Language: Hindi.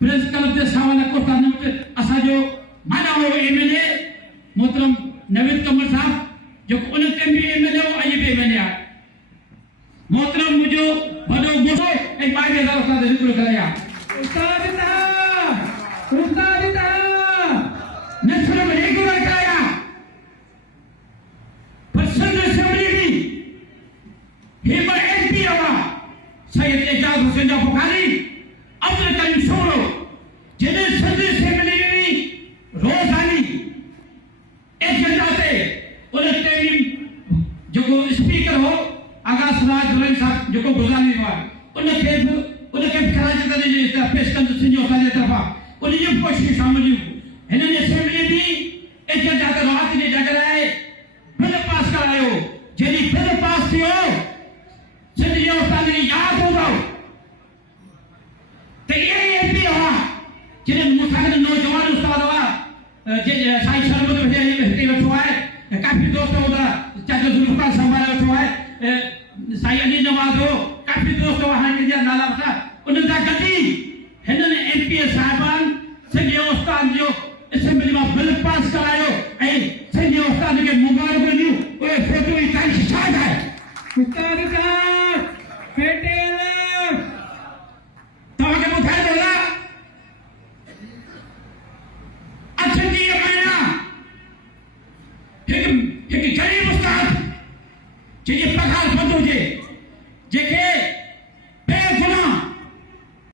प्रेस क्लब के सामने कोटाने में असाजो माना हो एमएलए मोहतरम नवीद कमर साहब जो उन टाइम भी एमएलए हो अॼु भी एमएलए मोहतरम मुझो बड़ो मुझो एक बागे दा उस्ताद हिकिड़ो कराया उस्ताद नसर में रेगुलर कराया पर्सनल असेंबली भी हेमा एमपी हुआ सैयद एजाज हुसैन जा बुखारी अब्दुल करीम सोरो जिन्हें सदर असेंबली में रोजानी एक जनाते उन टाइम जो स्पीकर हो आगास राज रंग साहब जो गुजारने वाला उनके कराची का जो पेश कर सुनियो साले तरफा उन्हें कोशिश शामिल इन्होंने असेंबली भी एक जाकर रात ने जाकर आए बिल पास करायो जेडी बिल पास थियो सिंधियो साले याद हो जाओ तो ये एमपी हुआ जिन्हें मुसाफिर नौजवान उस्ताद हुआ जे साई शरबत में बैठो है काफी दोस्त होता चाचा जुल्फकार संभाला बैठो है साई अली नवाज हो काफी दोस्त वहां के जा नाला था उनका गति हिनने एमपी साहबान सिंधियो उस्ताद जो असेंबली में बिल पास करायो